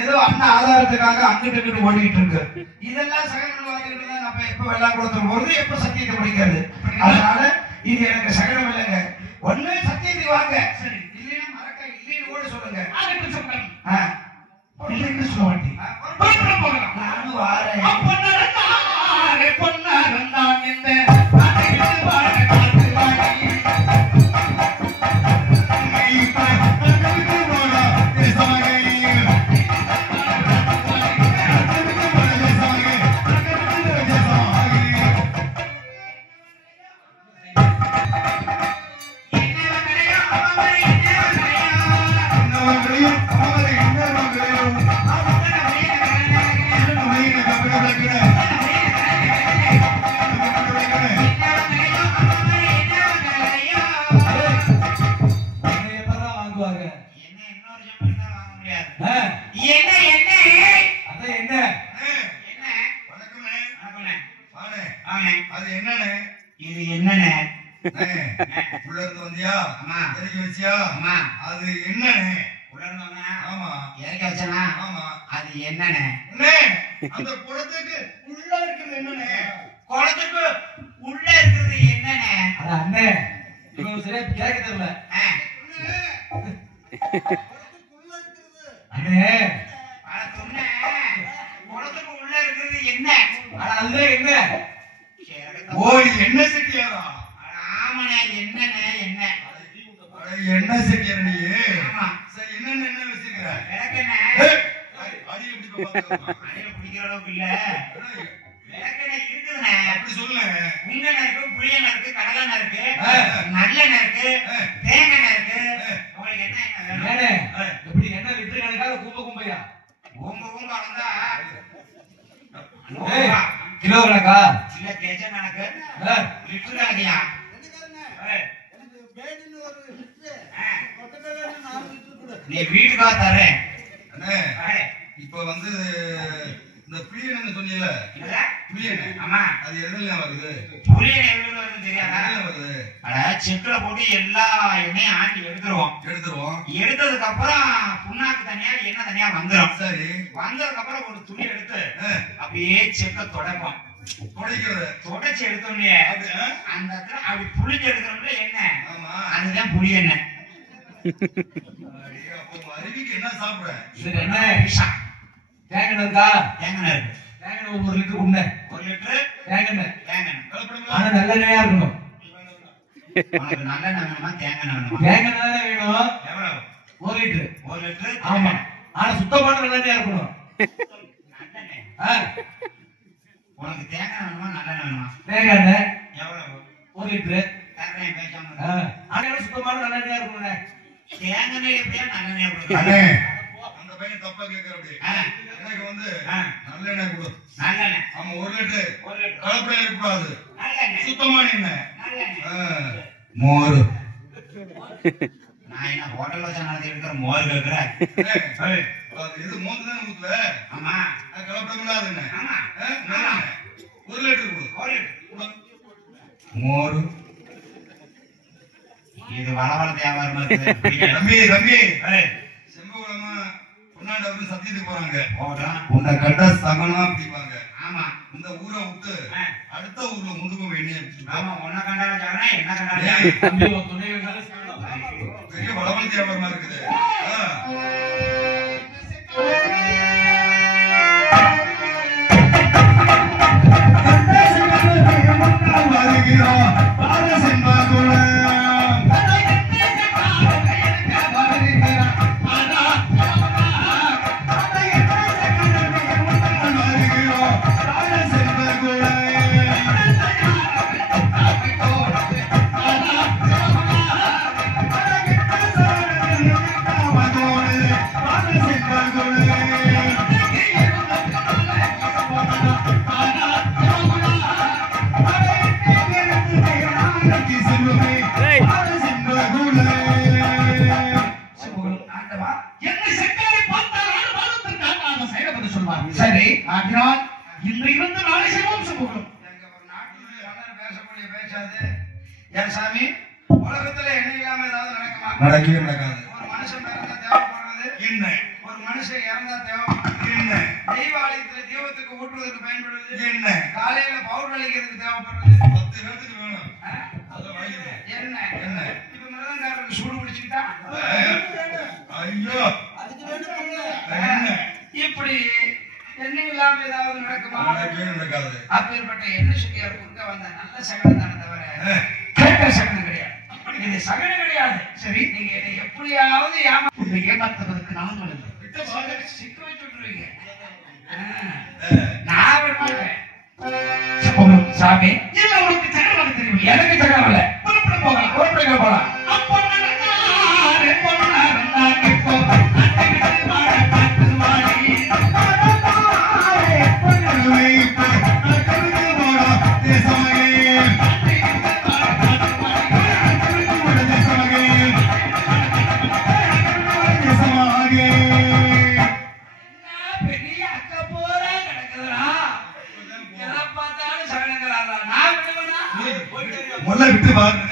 ஏதோ அண்ணா ஆதாரத்துக்காக அங்கிட்டு ஓடிட்டு இருக்கு. இதெல்லாம் சகனம் வாங்கிட்டு தான் நம்ம எப்ப வெள்ளம் கொடுத்துட்டு போறது, எப்ப சத்தியத்தை படிக்கிறது. அதனால இது எனக்கு சகனம் இல்லைங்க. ஒண்ணு சத்தியத்துக்கு வாங்க, இல்லைன்னா மறக்க இல்லைன்னு கூட சொல்லுங்க. இல்லைன்னு சொல்ல மாட்டேன். நானும் வாரேன். எடுத்ததுக்கு அப்புறம் புண்ணாக்கு தனியா எண்ணெய் தனியா வந்துடும். சரி, வந்ததுக்கு அப்புறம் ஒரு துணி எடுத்து அப்படியே செக்க தொடப்போம். தொடச்சி எடுத்தோம்லையே அந்த இடத்துல அப்படி புளிஞ்சு எடுக்கிறோம்ல எண்ணெய், அதுதான் புளி எண்ணெய். அருவிக்கு என்ன சாப்பிடுற? தேங்காய் இருக்கா? தேங்காய் இருக்கு. தேங்காய் 1 லிட்டர் உண்மை. 1 லிட்டர் தேங்காய். ஆனா நல்லெண்ணெயா இருக்கணும். நல்லெண்ணெய் வேணுமா தேங்காய் வேணுமா? தேங்காய் தான் வேணும். எவ்வளவு? 1 லிட்டர். 1 லிட்டர். ஆமா, ஆனா சுத்தமான நல்லெண்ணெயா இருக்கணும். நல்லெண்ணெய். உனக்கு தேங்காய் வேணுமா நல்லெண்ணெய் வேணுமா? தேங்காய் எண்ணெய். எவ்வளவு? 1 லிட்டர். தேங்காய் பேசாம. ஆனா சுத்தமான நல்லெண்ணெயா இருக்கணும்ல. தேங்காய் எண்ணெய் எப்படியா நல்லெண்ணெயா கொடுக்கணும்? அந்த பையன் தப்பா கேக்குறாரு. எனக்கு வந்து நல்லெண்ணெய் கொடு. நல்லெண்ணெய். ஆமா, 1 லிட்டர். 1 லிட்டர். கலப்படம் இருக்க கூடாது. நல்லெண்ணெய். சுத்தமான எண்ணெய். நல்லெண்ணெய். மோர். நான் என்ன ஹோட்டல்ல வச்சு நடத்தி இருக்கிற மோர் கேக்குறேன். இது மோர் தான் ஊத்துவ. ஆமா, கலப்படம் இல்லாத எண்ணெய். ஆமா, நல்லெண்ணெய். 1 லிட்டர் கொடு. 1 லிட்டர். மோர். இது வளவள வியாபாரமா இருக்கு. தம்பி தம்பி, செம்பகுளமா பொன்னாண்ட வந்து சத்தியத்துக்கு போறாங்க. உன்னை கட்ட சமமா பிடிப்பாங்க. ஆமா, இந்த ஊரை விட்டு அடுத்த ஊர்ல முதுகும் வேண்டிய. ஆமா, உன்னை கண்டாலும் ஜாகனா என்ன கண்டாலும் தம்பி ஒரு துணை பெரிய வளவள வியாபாரமா இருக்குது. என்னை செக்காரை பார்த்தால் ஆறு மாதத்திற்காக அந்த செயலை பற்றி சொல்வார். சரி, ஆகினால் இன்று இருந்து நாளை செய்வோம் சமூகம். எங்க ஒரு நாட்டில் பேசக்கூடிய பேச்சாது என் சாமி உலகத்துல என்ன இல்லாம ஏதாவது நடக்குமா? நடக்கவே நடக்காது. ஒரு மனுஷன் பிறந்தா தேவைப்படுறது என்ன? ஒரு மனுஷன் இறந்தா தேவைப்படுறது என்ன? தெய்வ ஆலயத்துல தெய்வத்துக்கு ஊட்டுவதற்கு பயன்படுது என்ன? காலையில பவுடர் அளிக்கிறதுக்கு தேவைப்படுறது 10 பேருக்கு வேணும். அத வாங்கிடு. என்ன என்ன? இப்ப மிருதங்காரருக்கு சூடு பிடிச்சுக்கிட்டா ஐயோ என்ன? இப்படி என்ன இல்லாம ஏதாவது நடக்குமா? நடக்கவே நடக்காது. அப்பேற்பட்ட என்ன செட்டியார் குறுக்க வந்த நல்ல சகனம் தானே தவிர கேட்ட சகனம் கிடையாது. இது சகனம் கிடையாது. சரி, நீங்க என்னை எப்படியாவது ஏமாத்துவதற்கு நான் இல்லை. சிக்க வச்சு விட்டுருவீங்க. நான் விட மாட்டேன். சமூகம் சாமி இல்ல உனக்கு சகலம் தெரியும். எனக்கு சகலம் இல்ல. புறப்பட போகலாம். புறப்பட போகலாம். அப்போ நடந்தாரே பொன்னார் இப்போ பெரிய அக்க போரா கிடக்குதுடா. எதை பார்த்தாலும் சகனங்கிறாரா. நான் விடுவேனா? முல்லை விட்டு பாருங்க.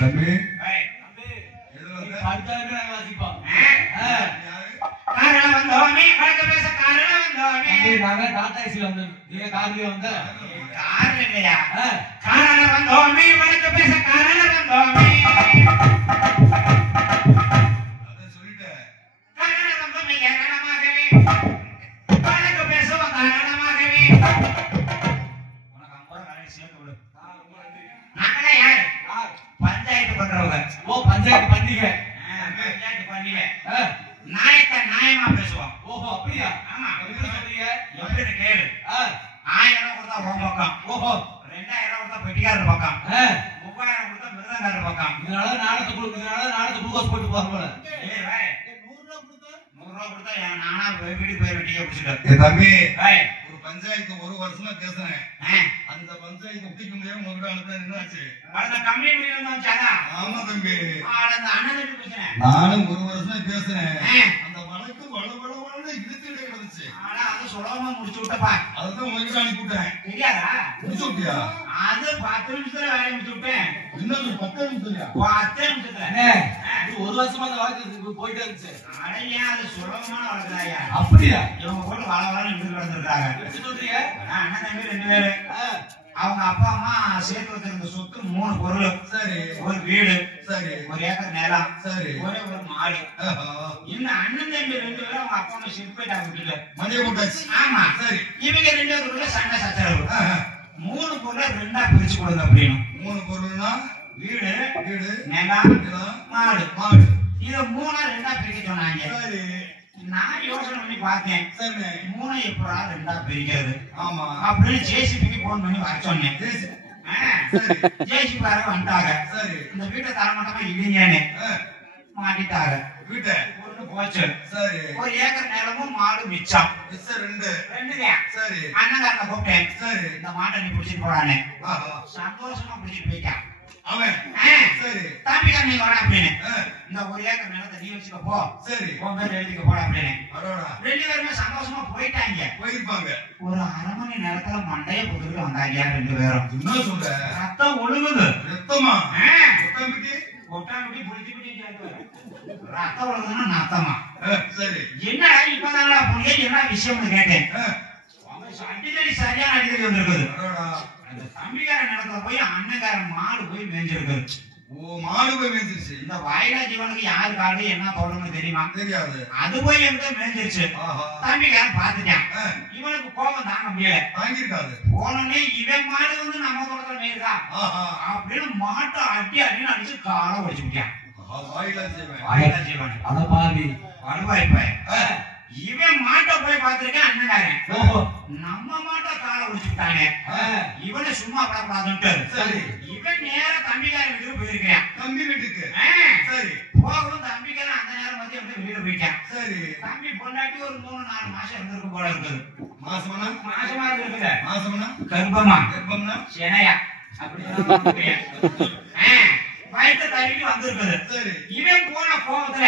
தம்பி எதுல வந்த? காரணம் வந்தோமே வழக்க பேச காரணம் வந்தோமே. காரணம் இல்லையா? காரணம் வந்தோமே வழக்க பேச காரணம் வந்தோமே. அத சொல்லிட்டேன். காரணம் வந்தோமே ஏராளமாகவே வழக்க பேசுவோம் காரணமாகவே. உனக்கு அம்பூரா வேலையை சேர்த்து விடு. நாங்களே யாரு? பஞ்சாயத்து பண்றவங்க. ஓ பஞ்சாயத்து பண்டிகை. பஞ்சாயத்து பண்டிகை. நியாயத்தை நியாயமா பேசுவோம். ஓஹோ அப்படியா? ஆமா. எப்படி சொல்றீங்க? எப்படி கேளு. 1000 கொடுத்தா உன் பக்கம். ஓஹோ 2000 கொடுத்தா பெட்டிக்காரர் பக்கம். 3000 கொடுத்தா மிருதங்காரர் பக்கம். இதனால நாடகத்தை குளுக்கோஸ் போட்டு போற போல. ஏய் வை. 100 ரூபாய் கொடுத்தா நானா வீட்டுக்கு போய் வெட்டிக்க பிடிச்சிட்டேன். ஏ தம்பி வை. ஒரு பஞ்சாயத்து ஒரு வருஷமா பேசுறேன். அந்த பஞ்சாயத்து ஒட்டிக்க முடியாம உங்ககிட்ட அனுப்பினா என்னாச்சு? அந்த கம்பெனி முடிவு வந்தாச்சா? ஆமா தம்பி. அந்த அண்ணன் கிட்ட பேசுறேன். நானும் ஒரு வருஷமா பேசுறேன். அந்த வழக்கு வளவளவளன்னு இழுத்துட்டே கிடந்துச்சு. ஆனா அது சுலபமா முடிச்சு விட்டப்பா. அதுதான் உங்ககிட்ட அனுப்பிவிட்டேன். தெரியாதா? முடிச்சு விட்டியா? அது 10 நிமிஷத்துல வேலையை முடிச்சு விட்டேன். இன்னும் 10 நிமிஷம் 10 நிமிஷத்துல. அண்ணே, இது ஒரு வருஷமா அந்த வாழ்க்கை போயிட்டே இருந்துச்சு. அடையா அது சுலபமான வழக்குதாயா. அப்படியா? இவங்க போட்டு வளவளன்னு இழுத்து கிடந்திருக்காங்க. எப்படி சொல்றீங்க? அண்ணன் தம்பி 2 பேரு. அவங்க அப்பா அம்மா சேர்த்து வச்சிருந்த சொத்து 3 பொருள். சரி ஒரு வீடு, சரி 1 ஏக்கர் நிலம், சரி ஒரே ஒரு மாடு. இந்த அண்ணன் தம்பி 2 பேரும் அவங்க அப்பா அம்மா செத்து போயிட்டாங்க விட்டுட்டு. மதிய போட்டாச்சு. ஆமா. சரி இவங்க 2 பேருக்குள்ள சண்டை சச்சரவு. 3 பொருளை 2ஆ பிரிச்சு கொடுங்க அப்படின்னு. 3 பொருள்னா வீடு, வீடு நிலம், நிலம், மாடு. மாடு. இத 3ஆ 2ஆ பிரிக்க சொன்னாங்க. சரி நான் யோசனை பண்ணி பார்த்தேன். சரி 3 எப்படா 2ஆ பிரிக்கிறது ஆமா அப்படின்னு ஜேசிபிக்கு போன் பண்ணி வர சொன்னேன். சரி ஜேசிபி வர வந்துட்டாங்க. சரி இந்த வீட்டை தரமாட்டமா இடிங்கன்னு மாட்டிட்டாங்க. வீட்டை ஒண்ணு போச்சு. சரி 1 ஏக்கர் நிலமும் மாடு மிச்சம். மிஸ் 2 2தான். சரி அண்ணங்காரனை கூப்பிட்டேன். சரி இந்த மாட்டை நீ பிடிச்சிட்டு போறானே. ஆஹா சந்தோஷமா பிடிச்சிட்டு போயிட்டான். அவன் சரி தம்பிக்கார நீ வர அப்படின்னு. இந்த 1 ஏக்கர் நிலத்தை நீ வச்சுக்க போ. சரி உன் பேர் எழுதிக்க போட அப்படின்னு. அடடா 2 பேருமே சந்தோஷமா போயிட்டாங்க. போயிருப்பாங்க. ஒரு 1/2 மணி நேரத்துல மண்டைய புதுக்கிட்டு வந்தாங்க 2 பேரும். என்ன சொல்ற? ரத்தம் ஒழுகுது. ரத்தமா? ரத்தம் பிடி கொட்டாங்குட்டி புடிச்சு ரத்தம் ஒழுகுதுன்னா நத்தமா? சரி என்னடா இப்பதானடா போனீங்க, என்ன விஷயம்னு கேட்டேன். அடிக்கடி சரியான அடிக்கடி வந்திருக்குது. அடடா அந்த தம்பிக்கார நிலத்துல போய் அண்ணங்காரன் மாடு போய் மேய்ஞ்சிருக்குது. ஓ மாடு போய் மேய்ஞ்சிருச்சு. இந்த வாயிலா ஜீவனுக்கு யாரு காடு என்ன தோட்டம்னு தெரியுமா? தெரியாது. அது போய் எங்க மேய்ஞ்சிருச்சு. ஆஹா தம்பிக்காரன் பாத்துட்டான். இவனுக்கு கோபம் தாங்க முடியல. தாங்கிருக்காது. போனே இவன் மாடு வந்து நம்ம தோட்டத்துல மேய்தா அப்படின்னு மாட்டை அடின்னு அடிச்சு காலை ஒடிச்சு விட்டான். வாயிலா ஜீவன் அத பாவி அனுபவிப்பேன். இவன் மாட்டை போய் பார்த்திருக்கேன் அண்ணங்காரன். நம்ம மாட்டை காலை ஒடிச்சுட்டானே, இவனை சும்மா விடக்கூடாதுன்ட்டு சரி இவன் நேர தம்பிக்காரன் வீட்டுக்கு போயிருக்கேன். தம்பி வீட்டுக்கு சரி போகணும். தம்பிக்காரன் அந்த நேரம் வந்து எப்படி வெளியில போயிட்டான். சரி தம்பி பொண்டாட்டி எப்படி ஒரு 3-4 மாசம் இருந்திருக்கும் போல இருக்குது. மாசமா இருக்குது. மாசம்னா கர்ப்பமா கர்ப்பம்னா செனையா அப்படிதான் வயிற்று தள்ளிட்டு வந்திருக்குது. சரி. இவன் போன கோபத்துல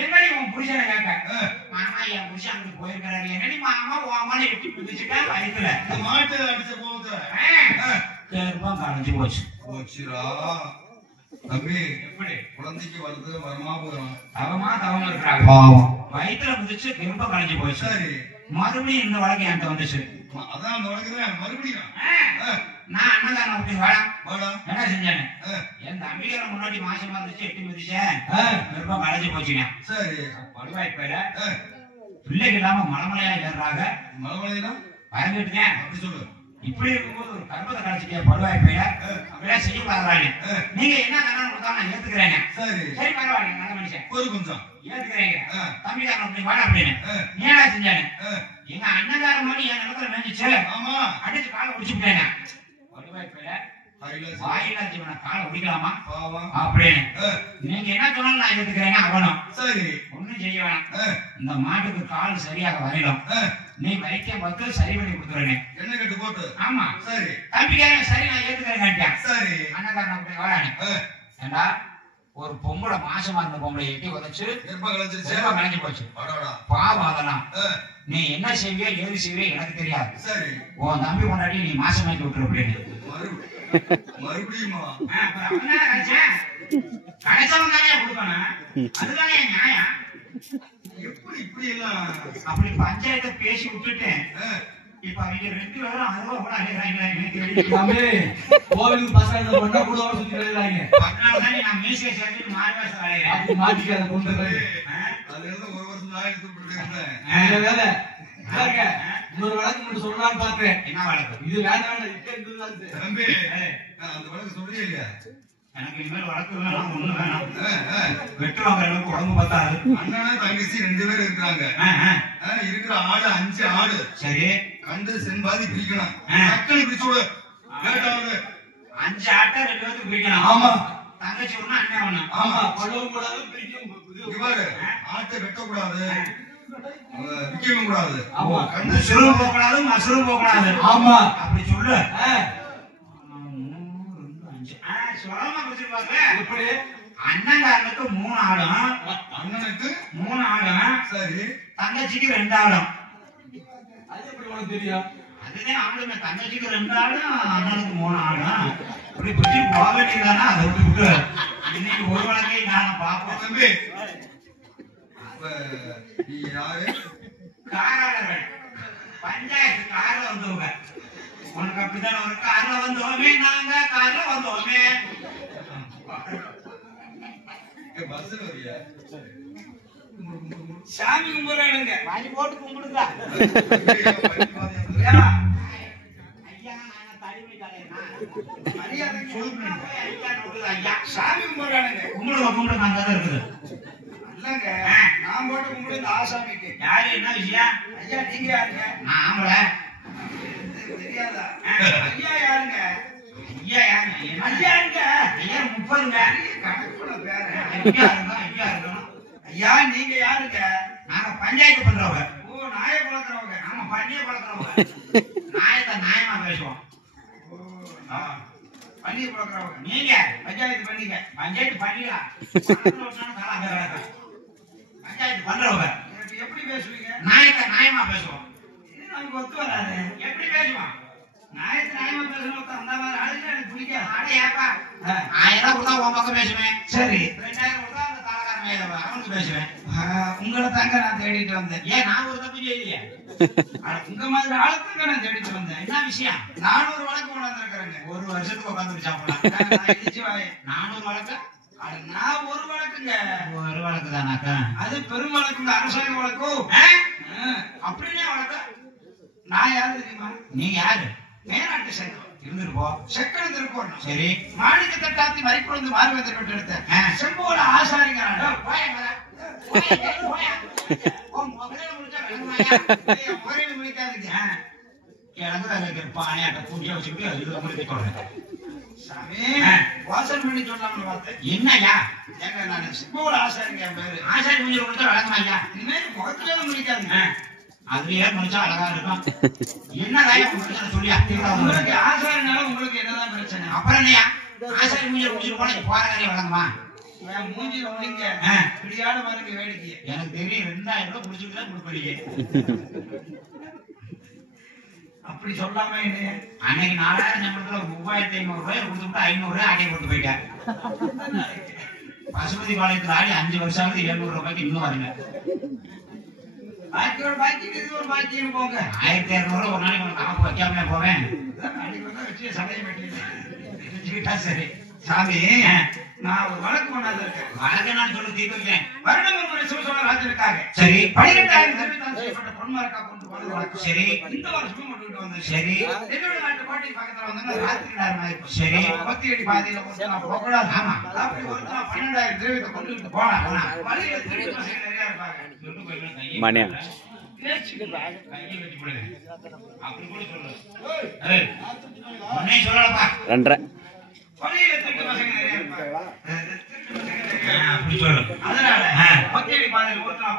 என்னடி உன் புருஷனை கேட்க, மாமா என் புருஷன் அங்க போயிருக்கிறாரு, என்னடி மாமா ஓமான எட்டி பிடிச்சுட்டா வயிற்றுல மாட்டு அடிச்ச கோவத்துல கர்ப்பம் கலைஞ்சு போச்சு. போச்சுரா தம்பி. எப்படி குழந்தைக்கு வருது வரமா போயிடும். தவமா இருக்கிறாங்க பாவம். வயிற்றுல மிதிச்சு கர்ப்பம் கலைஞ்சு போச்சு. சரி. மறுபடியும் இந்த வழக்கு என்கிட்ட வந்துச்சு. அதான் அந்த வழக்குதான் மறுபடியும் நான் அண்ணன் அப்படி வாடா வாடா என்ன செஞ்சேன், என் தம்பிகளை முன்னாடி மாசமா இருந்துச்சு எட்டி மிதிச்சேன் கர்ப்பம் கலைஞ்சு போச்சுங்க. சரி. படுவாய்ப்பையில பிள்ளைகள் இல்லாம மலமலையா ஏறுறாங்க. மலமலையா பயந்துட்டுங்க. அப்படி சொல்லு. இப்படி இருக்கும்போது ஒரு கர்ப்பத்தை கலைச்சிட்டியா படுவாய்ப்பையில அப்படியே செய்ய பாக்குறாங்க. நீங்க என்ன கல்யாணம் கொடுத்தா நான் ஏத்துக்கிறேங்க. சரி சரி பரவாயில்ல நல்ல மனுஷன் ஒரு கொஞ்சம் ஏத்துக்கிறேங்க. தம்பிக்காரன் அப்படி வாடா அப்படின்னு ஏடா செஞ்சானு எங்க அண்ணங்கார மாதிரி என் நிலத்துல மேஞ்சிச்சு. ஆமா அடிச்சு காலை உடிச்சுட்டேங்க. படுவாய்ப்பையில வாயிலா ஜீவன காலை உடிக்கலாமா அப்படின்னு நீங்க என்ன சொன்னாலும் நான் ஏத்துக்கிறேங்க. அவனும் சரி ஒண்ணும் செய்ய வேணாம், இந்த மாட்டுக்கு கால் சரியாக வரையிடும், நீ வைத்தியம் பார்த்து சரி பண்ணி கொடுத்துறேங்க. என்ன கட்டு போட்டு. ஆமா சரி தம்பிக்காரன் சரி நான் ஏத்துக்கிறேன். சரி அண்ணக்காரன் அப்படி வாடானே ஏண்டா ஒரு பொம்பளை மாசமா இருந்த பொம்பளை எட்டி உதச்சு கர்ப்பம் கலைஞ்சிருச்சு. கலைஞ்சு போச்சு. பாவம் அதெல்லாம் நீ என்ன செய்வியோ ஏது செய்வியோ எனக்கு தெரியாது. சரி உன் தம்பி கொண்டாடி நீ மாசமாக்கி விட்டுரு அப்படின்னு மறுபடியுமா கிடைச்சவன் தானே கொடுக்கணும், அதுதானே என் நியாயம். எப்படி இப்படி எல்லாம் அப்படி பஞ்சாயத்தை பேசி விட்டுட்டேன். இப்ப அவங்க 2 பேரும் 60 கூட அழைக்கிறாங்களா கோவிலுக்கு பசங்க கொண்டா கூட சுத்தி விளையாடுறாங்க. அதனாலதான் நான் மீசிய சேர்த்து மாறுவேசம் அழைக்கிறேன். மாட்டிக்காத கொண்டு அதுல இருந்து ஒரு வருஷம் நான் வேலை இன்னொரு வழக்கு மட்டும் சொல்லலாம்னு பாக்குறேன். என்ன வழக்கு? இது வேண்டாம் தம்பி அந்த வழக்கு சொல்றீங்க இல்லையா? எனக்கு இனிமேல் வழக்கு வேணாம், ஒண்ணு வேணாம். வெட்டு வாங்குற அளவுக்கு உடம்பு பார்த்தாரு. அண்ணனா தங்கச்சி 2 பேரும் இருக்கிறாங்க. இருக்கிற ஆடு 5 ஆடு. சரி கண்டு சென்பாதி பிரிக்கணும். டக்குனு பிரிச்சு விடு. கேட்டாவது 5 ஆட்டை 2 பேருக்கு பிரிக்கணும். ஆமா தங்கச்சி ஒண்ணு அண்ணன் ஒண்ணு. ஆமா கொள்ளவும் கூடாது பிரிக்கவும் இவாரு ஆட்டை வெட்டக்கூடாது விற்கவும் கூடாது. ஆமா கண்டு சிறுவு போகக்கூடாது மசுறு போகக்கூடாது. ஆமா அப்படி சொல்லு. 3, 2, 5 சொல்லாம பிடிச்சிருப்பாங்க. எப்படி அண்ணங்காரனுக்கு 3 ஆடும், அண்ணனுக்கு 3 ஆடும், சரி தங்கச்சிக்கு 2 ஆடும். அது எப்படி உனக்கு தெரியும்? அதுதான் ஆளுமே. தங்கச்சிக்கு 2 ஆடும் அண்ணனுக்கு 3 ஆடும். இப்படி பிடிச்சி போக வேண்டியதானா அதை விட்டு இன்னைக்கு ஒரு வழக்கை நான் பார்ப்போம். தம்பி நீ யாரு? காராளர்கள் பஞ்சாயத்து கார்ல வந்தவங்க. உனக்கு அப்படித்தானே ஒரு கார்ல வந்தோமே, நாங்க கார்ல வந்தோமே. பஸ்ல வரியா? சாமி கும்பிடுறானுங்க, வாங்கி போட்டு கும்பிடுங்க. ஐயா நாங்க தனிமை தலைனா மரியாதை சொல்லுங்க. ஐயா நோக்குது ஐயா சாமி கும்பிடுறானுங்க. கும்பிடுங்க நாங்க தான் இருக்குது. இல்லங்க நான் போட்டு கும்பிடு இந்த ஆசாமிக்கு. யாரு என்ன விஷயம்? ஐயா நீங்க யாருங்க? நான் ஆம்பள தெரியாதா? ஐயா யாருங்க? ஐயா யாருங்க? ஐயா இருங்க. ஐயா 30ங்க. கணக்குல பேரு ஐயா இருக்கணும். ஐயா நீங்க யாருங்க? நாங்க பஞ்சாயத்து பண்றவங்க. ஓ நாய பழக்கிறவங்க. ஆமா பண்ணிய பழக்கிறவங்க. நாயத்தை நியாயமா பேசுவோம். பண்ணிய பழக்கிறவங்க. நீங்க பஞ்சாயத்து பண்ணீங்க. பஞ்சாயத்து பண்ணிக்கலாம். பஞ்சாயத்து பண்றவங்க எப்படி பேசுவீங்க? நாயத்தை நியாயமா பேசுவோம். நமக்கு ஒத்து வராது. எப்படி பேசுவோம்? நாயத்தை நியாயமா பேசணும். அந்த மாதிரி ஆளுங்க எனக்கு பிடிக்காது. ஆடையாப்பா 1000 கொடுத்தா உன் பக்கம் பேசுவேன். சரி 2000 கொடுத்தா அந்த தாளக்காரன் அவனுக்கு பேசுவேன். உங்களை தாங்க நான் தேடிட்டு வந்தேன். ஏன் நான் ஒரு தப்பு செய்யலையே? உங்க மாதிரி ஆளுக்கு நான் தேடிட்டு வந்தேன். என்ன விஷயம்? 400 வழக்கு கொண்டாந்துருக்கிறேங்க. ஒரு வருஷத்துக்கு உட்காந்து சாப்பிடலாம். 400 வழக்கு? நான் ஒரு வழக்குங்க. ஒரு வழக்கு தானாக்கா? அது பெரும் வழக்குங்க, அரசாங்க வழக்கு. அப்படின்னா வழக்கு? நான் யாரு தெரியுமா? நீங்க யாரு? மேனாட்டு சங்கம் இருந்துட்டு போ. செக்கன் திருப்போம். சரி மாணிக்க தட்டாத்தி மறிக்குழந்து மாறுவதை விட்டு எடுத்தேன். செம்போட ஆசாரிங்கிறான். முடிக்காதுங்க. எனக்கு பானையாட்ட பூட்டியா வச்சுக்கிட்டு இதுல முடிக்க சொல்றேன். சாமி வாசல் பண்ணி சொல்லாம பார்த்தேன். என்னய்யா ஏங்க நான் சிப்போட ஆசாரிங்க என் பேரு. ஆசாரி மூஞ்சி கொடுத்தா வழங்கமா ஐயா? இனிமே முகத்துல முடிக்காதுங்க. அதுலயே முடிச்சா அழகா இருக்கும். என்னதாயா பிரச்சனை சொல்லியா? உங்களுக்கு ஆசாரினால உங்களுக்கு என்னதான் பிரச்சனை? அப்புறம் என்னையா ஆசாரி மூஞ்சி முடிச்சுட்டு போனா போற காரியம் வழங்கமா? என் மூஞ்சில முடிங்க இப்படியான பாருங்க வேடிக்கை. எனக்கு தெரியும் 2000 ரூபாய் முடிச்சுட்டு தான் கொடுப்பீங்க. அப்படி சொல்லாம என்ன அன்னைக்கு 4000 சம்பளத்துல 3500 ரூபாய் கொடுத்துட்டு 500 ரூபாய் அடைய போட்டு போயிட்டேன். பசுபதி பாளையத்துல ஆடி 5 வருஷம் ஆகுது 700 ரூபாய்க்கு இன்னும் வரல. பாக்கி ஒரு பாக்கி இது ஒரு பாக்கின்னு போங்க. 1200 ஒரு நாளைக்கு உனக்கு காப்பு வைக்காம போவேன். அன்னைக்கு வந்து வச்சு சடையை வெட்டிட்டா சரி சாமி. நான் ஒரு வழக்கு கொண்டாந்து இருக்கேன். வழக்கு நான் சொல்லி தீர்த்து வைக்கிறேன். வருடம் ஒரு முறை சிவசோழ ராஜனுக்காக சரி 12,000 திருவிழா செய்யப்பட்ட பொன்மார்க்கா கொண்டு வந்து வழக்கு. சரி இந்த வருஷமும் கொண்டுட்டு வந்தேன். சரி என்னோட நாட்டு கோட்டை பக்கத்துல வந்து ராத்திரி நேரம் ஆயிடுச்சு. சரி 37 பாதையில போட்டு நான் போகக்கூடாது. ஆமா அப்படி ஒரு நாள் 12,000 திருவிழா கொண்டுட்டு போனேன். வழியில திருவிழா பசங்க நிறைய இருப்பாங்க. மணியா அப்படி கூட சொல்லு. உன்னை சொல்லலப்பா 2.5 வழியில திருட்டு பசங்க நிறைய இருப்பாங்க. அப்படி சொல்லு. அதனால 37 பாதையில ஒரு நாள்